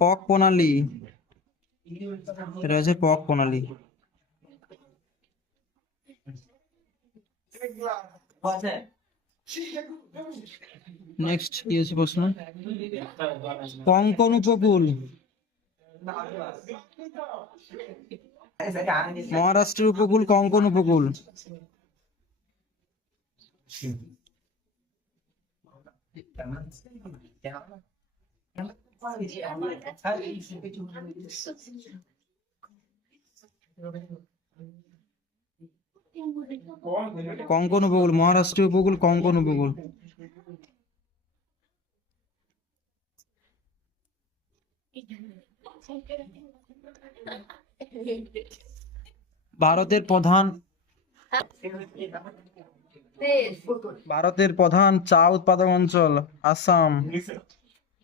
পক প্রণালী। এটা হচ্ছে পক প্রণালী। নেক্সট কি হচ্ছে প্রশ্ন? কঙ্কন উপকূল। মহারাষ্ট্রের উপকূল কঙ্কন উপকূল। কঙ্কন উপকূল মহারাষ্ট্রের উপকূল কঙ্কন উপকূল। ভারতের প্রধান ভারতের প্রধান চা উৎপাদক অঞ্চল আসাম।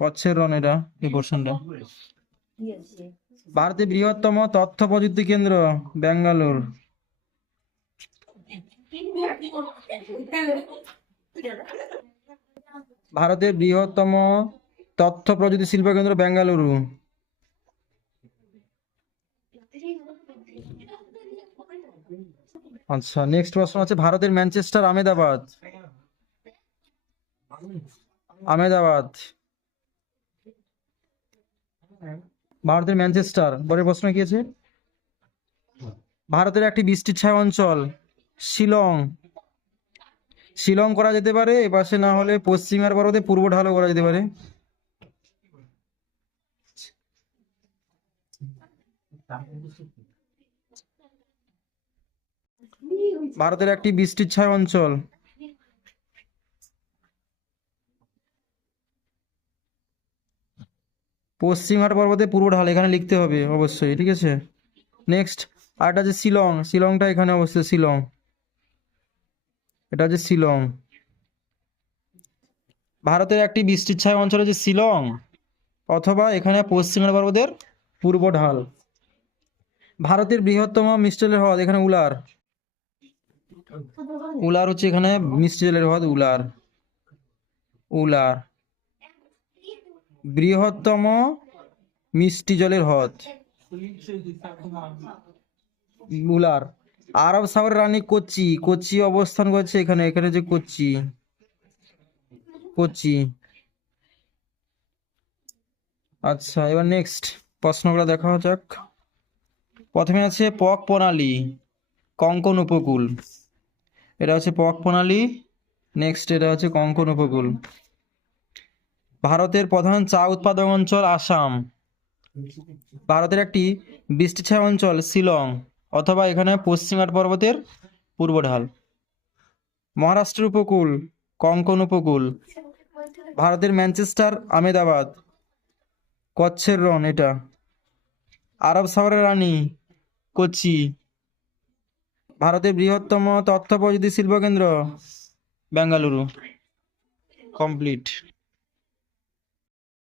কচ্ছের রন এটা, এই পোর্শনটা ভারতের বৃহত্তম তথ্য প্রযুক্তি কেন্দ্র, ব্যাঙ্গালোর। ভারতের বৃহত্তম তথ্য প্রযুক্তি শিল্প কেন্দ্র বেঙ্গালুরু আচ্ছা নেক্সট প্রশ্ন আছে, ভারতের ম্যানচেস্টার আমেদাবাদ আমেদাবাদ ভারতের ম্যানচেস্টার, পরের প্রশ্ন কি আছে? ভারতের একটি বৃষ্টির ছায়া অঞ্চল, শিলং। শিলং করা যেতে পারে, এপাশে না হলে পশ্চিমার পর্বতে পূর্ব ঢালও করা যেতে পারে। ভারতের একটি বৃষ্টির ছায়া অঞ্চল পশ্চিমঘাট পর্বতে পূর্ব ঢাল, এখানে লিখতে হবে অবশ্যই, ঠিক আছে? নেক্সট আরেকটা আছে শিলং, শিলংটা এখানে অবস্থিত, শিলং। এটা হচ্ছে শিলং। ভারতের একটি বৃষ্টির ছায়া অঞ্চল হচ্ছে শিলং, অথবা এখানে পশ্চিমঘাট পর্বতের পূর্ব ঢাল। ভারতের বৃহত্তম মিষ্টি হ্রদ এখানে উলার। উলার হচ্ছে এখানে মিষ্টি জলের হ্রদ উলার। উলার। বৃহত্তম মিষ্টি জলের হ্রদ। মুলার। আরব সাগরের রানী কোচি। কোচি অবস্থান করছে এখানে। এখানে যে কোচি। কোচি। আচ্ছা এবার নেক্সট প্রশ্নগুলো দেখা যাক। প্রথমে আছে পক প্রণালী, কঙ্কন উপকূল। এটা হচ্ছে পক প্রণালী। নেক্সট এটা হচ্ছে কঙ্কন উপকূল। ভারতের প্রধান চা উৎপাদক অঞ্চল আসাম। ভারতের একটি বৃষ্টি ছায়া অঞ্চল শিলং, অথবা এখানে পশ্চিমঘাট পর্বতের পূর্ব ঢাল। মহারাষ্ট্রের উপকূল, কঙ্কন উপকূল। ভারতের ম্যানচেস্টার আমেদাবাদ কচ্ছের রন এটা। আরব সাগরের রানী, কোচি। ভারতের বৃহত্তম তথ্য প্রযুক্তি শিল্প কেন্দ্র বেঙ্গালুরু। কমপ্লিট।